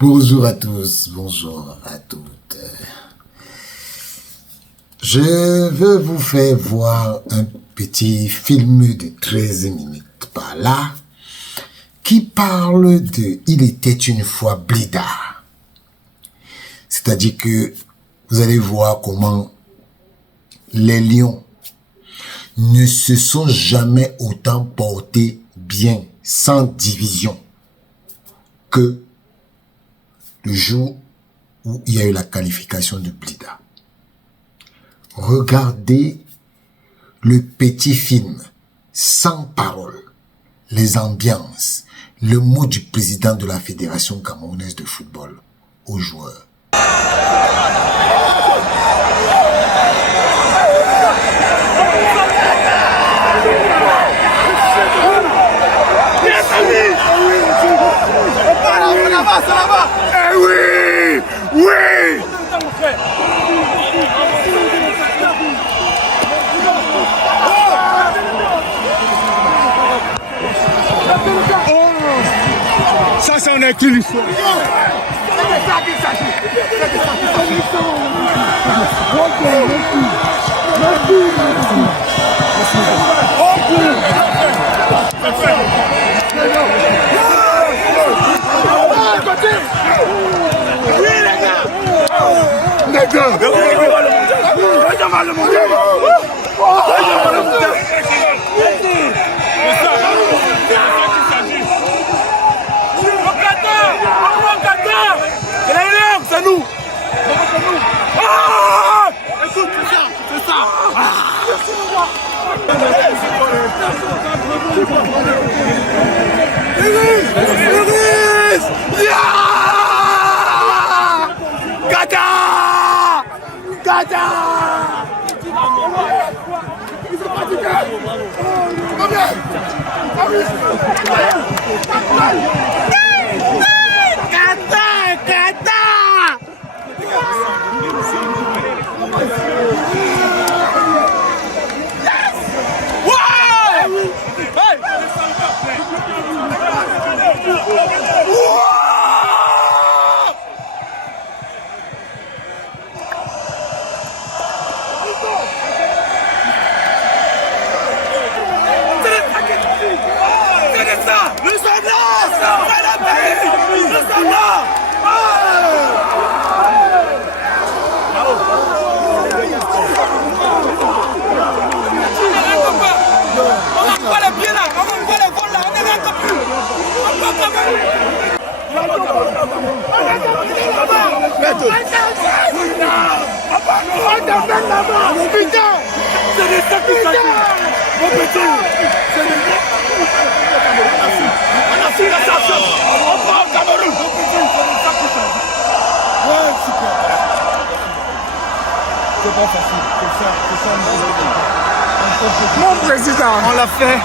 Bonjour à tous, bonjour à toutes. Je veux vous faire voir un petit film de 13 minutes par là qui parle de « Il était une fois Blida ». C'est-à-dire que vous allez voir comment les lions ne se sont jamais autant portés bien, sans division, que le jour où il y a eu la qualification de Blida. Regardez le petit film, sans parole, les ambiances, le mot du président de la Fédération camerounaise de football aux joueurs. Eh oui! Oui! Ça, c'est un écrit. C'est nous. Écoute, c'est ça. Mon président, on l'a fait.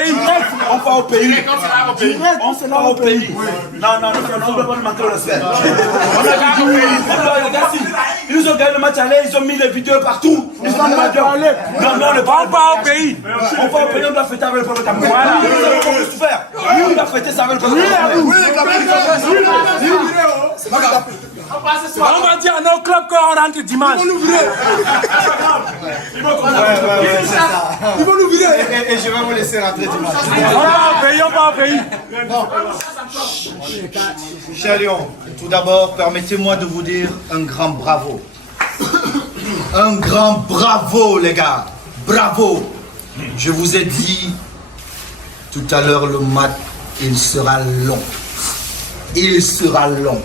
pays. On part au pays. On se lave au pays. Non, on ne doit pas nous manquer le respect. On a gagné au pays. Les gars, ils ont gagné le match aller, ils ont mis les vidéos partout. Ils sont pas bien. Non, on part au pays. On part au pays, on doit fêter avec le peuple camerounais. Voilà. Nous avons tout faire. On doit fêter ça avec le peuple camerounais. On va dire à nos clubs qu'on rentre dimanche. Ils vont nous virer. Et je vais vous laisser rentrer dimanche. On va au pays. Cher Lyon, tout d'abord, permettez-moi de vous dire un grand bravo. Un grand bravo, les gars. Bravo. Je vous ai dit tout à l'heure, le match, il sera long. Il sera long.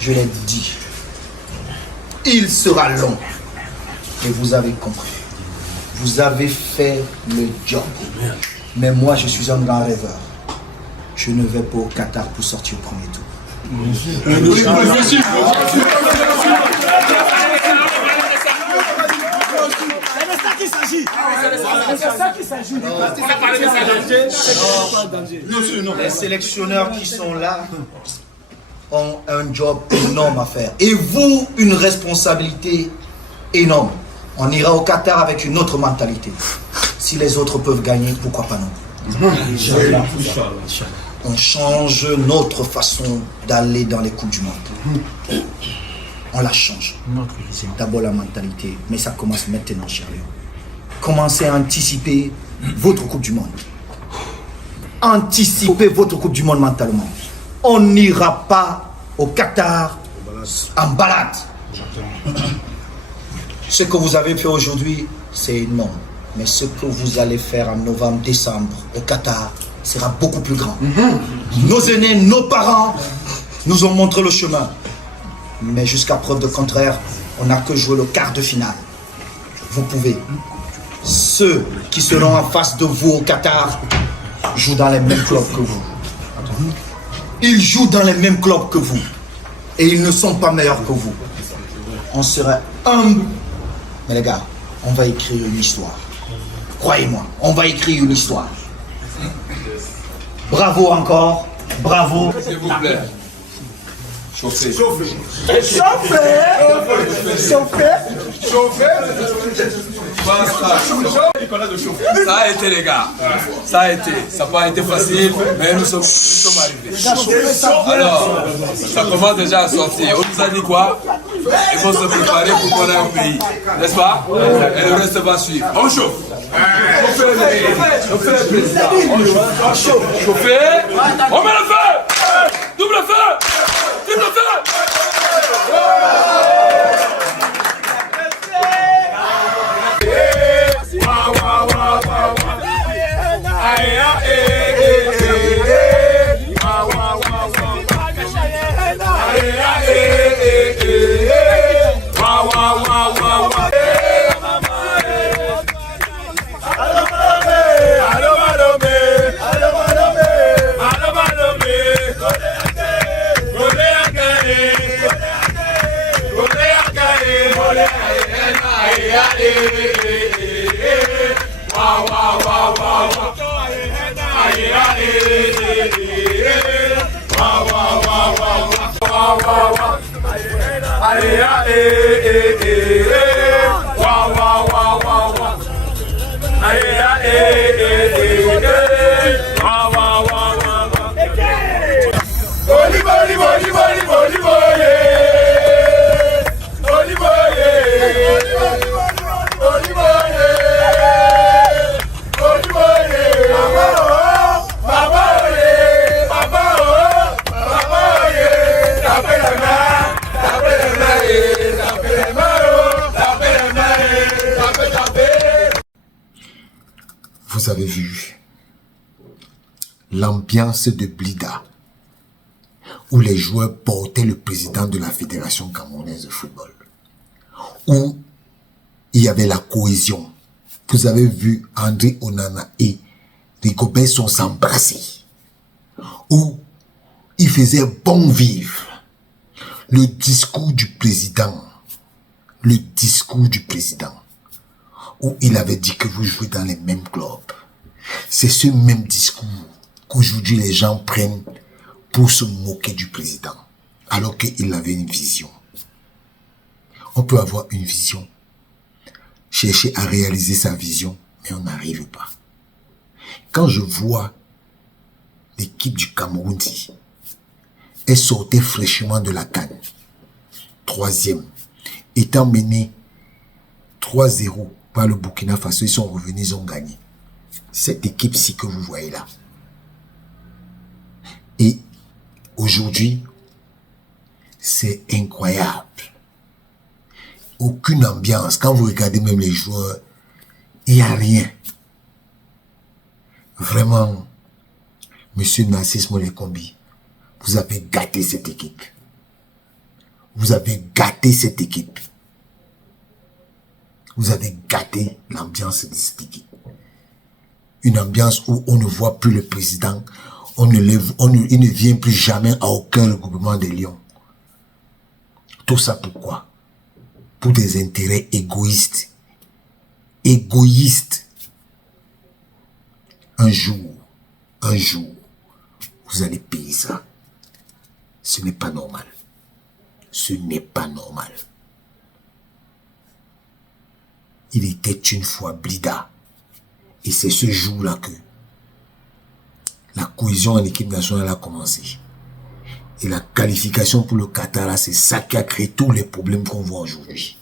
Je l'ai dit. Il sera long. Et vous avez compris. Vous avez fait le job. Mais moi, je suis un grand rêveur. Je ne vais pas au Qatar pour sortir au premier tour. Les sélectionneurs qui sont là ont un job énorme à faire. Et vous, une responsabilité énorme. On ira au Qatar avec une autre mentalité. Si les autres peuvent gagner, pourquoi pas non? On change notre façon d'aller dans les Coupes du Monde. On la change. C'est d'abord la mentalité, mais ça commence maintenant, cher Léon. Commencez à anticiper votre Coupe du Monde. Anticipez votre Coupe du Monde mentalement. On n'ira pas au Qatar en balade. Ce que vous avez fait aujourd'hui, c'est énorme. Mais ce que vous allez faire en novembre, décembre au Qatar sera beaucoup plus grand. Nos aînés, nos parents nous ont montré le chemin. Mais jusqu'à preuve de contraire, on n'a que joué le quart de finale. Vous pouvez. Ceux qui seront en face de vous au Qatar jouent dans les mêmes clubs que vous. Ils jouent dans les mêmes clubs que vous. Et ils ne sont pas meilleurs que vous. On serait humble. Mais les gars, on va écrire une histoire. Croyez-moi, on va écrire une histoire. Bravo encore. Bravo. S'il vous plaît. Chauffez. Ça a été, les gars. Ça a été. Ça n'a pas été facile, mais nous sommes arrivés. Alors, ça commence déjà à sortir. On nous a dit quoi? Il faut se préparer pour qu'on aille au pays. N'est-ce pas? Et le reste va suivre. On chauffe. On fait le président. On chauffe. Chauffer. On met le feu. Double feu. Triple feu. Vous avez vu l'ambiance de Blida, où les joueurs portaient le président de la Fédération camerounaise de football, où il y avait la cohésion. Vous avez vu André Onana et Rigobert sont s'embrasser, où il faisait bon vivre. Le discours du président, où il avait dit que vous jouez dans les mêmes clubs. C'est ce même discours qu'aujourd'hui les gens prennent pour se moquer du président, alors qu'il avait une vision. On peut avoir une vision, chercher à réaliser sa vision, mais on n'arrive pas. Quand je vois l'équipe du Cameroun, elle sortait fraîchement de la CAN, 3e, étant menée 3-0 par le Burkina Faso, ils sont revenus, ils ont gagné. Cette équipe-ci que vous voyez là. Et aujourd'hui, c'est incroyable. Aucune ambiance. Quand vous regardez même les joueurs, il n'y a rien. Vraiment, Monsieur Narcisse Molekombi, vous avez gâté cette équipe. Vous avez gâté cette équipe. Vous avez gâté l'ambiance de cette équipe. Une ambiance où on ne voit plus le président, il ne vient plus jamais à aucun regroupement des Lions. Tout ça pourquoi? Pour des intérêts égoïstes. Égoïstes. Un jour, vous allez payer ça. Ce n'est pas normal. Ce n'est pas normal. Il était une fois Blida. Et c'est ce jour-là que la cohésion en équipe nationale a commencé. Et la qualification pour le Qatar, c'est ça qui a créé tous les problèmes qu'on voit aujourd'hui.